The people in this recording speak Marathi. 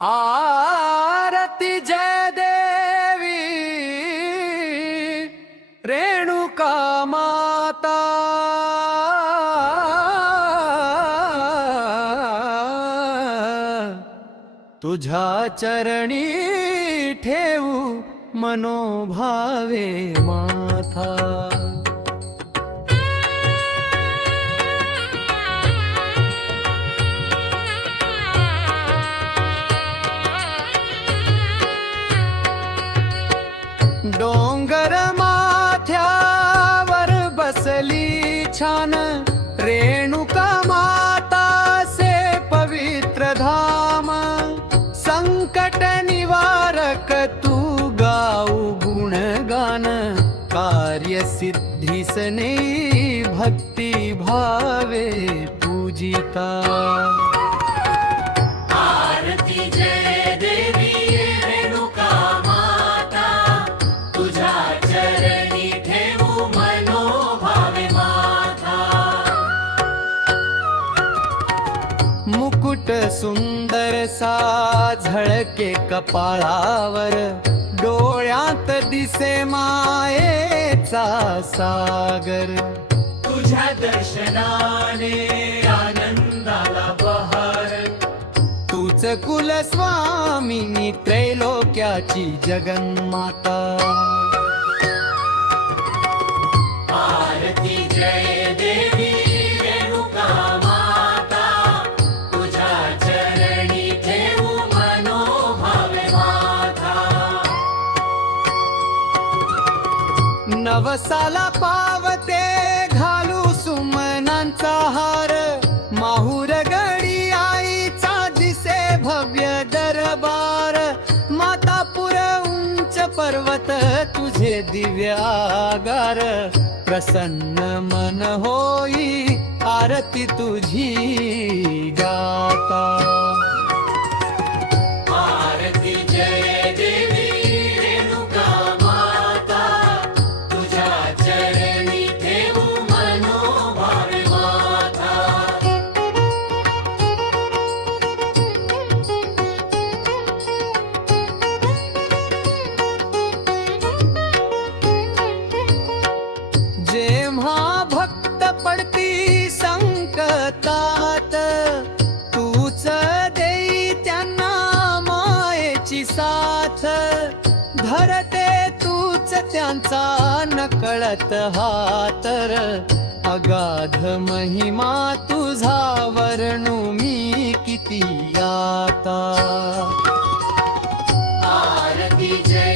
आरती जय देवी रेणुका माता। तुझ्या चरणी ठेवू मनोभावे माथा। डोंगर माथ्यावर बसली छान रेणुका माता से पवित्र धाम। संकट निवारक तू गाऊ गुणगान, कार्य सिद्धीसने भक्ती भावे पूजिता। आरती जय देवी रेणुका माता, तुझ्या चरणी ठेवू मनोभावे माथा। मुकुट सुंदर सा झळके कपाळावर, डोळ्यात दिसे मायेचा सागर। तुझ्या दर्शनाने आनंदाला बहार, तूच कुलस्वामिनी त्रैलोक्याची जगन्माता। आरती जय देवी रेणुका माता, तुझ्या चरणी ठेवू मनोभावे माथा। नवसाला पावते घालू सुमनांचा हार, माहुर गडी आईचा दिसे भव्य दरबार। मातापुर उंच पर्वत तुझे दिव्य आगार, प्रसन्न मन होई आरती तुझी गाता। आरती जय देवी रेणुका माता, तुझ्या चरणी ठेवू मनोभावे माथा। जेव्हा भक्त पडती संकटात, तूच देई त्यांना मायेची साथ। धरते तूच त्यांचा नकळत हातर, अगाध महिमा तुझा वर्णू मी किती आता। आरती जय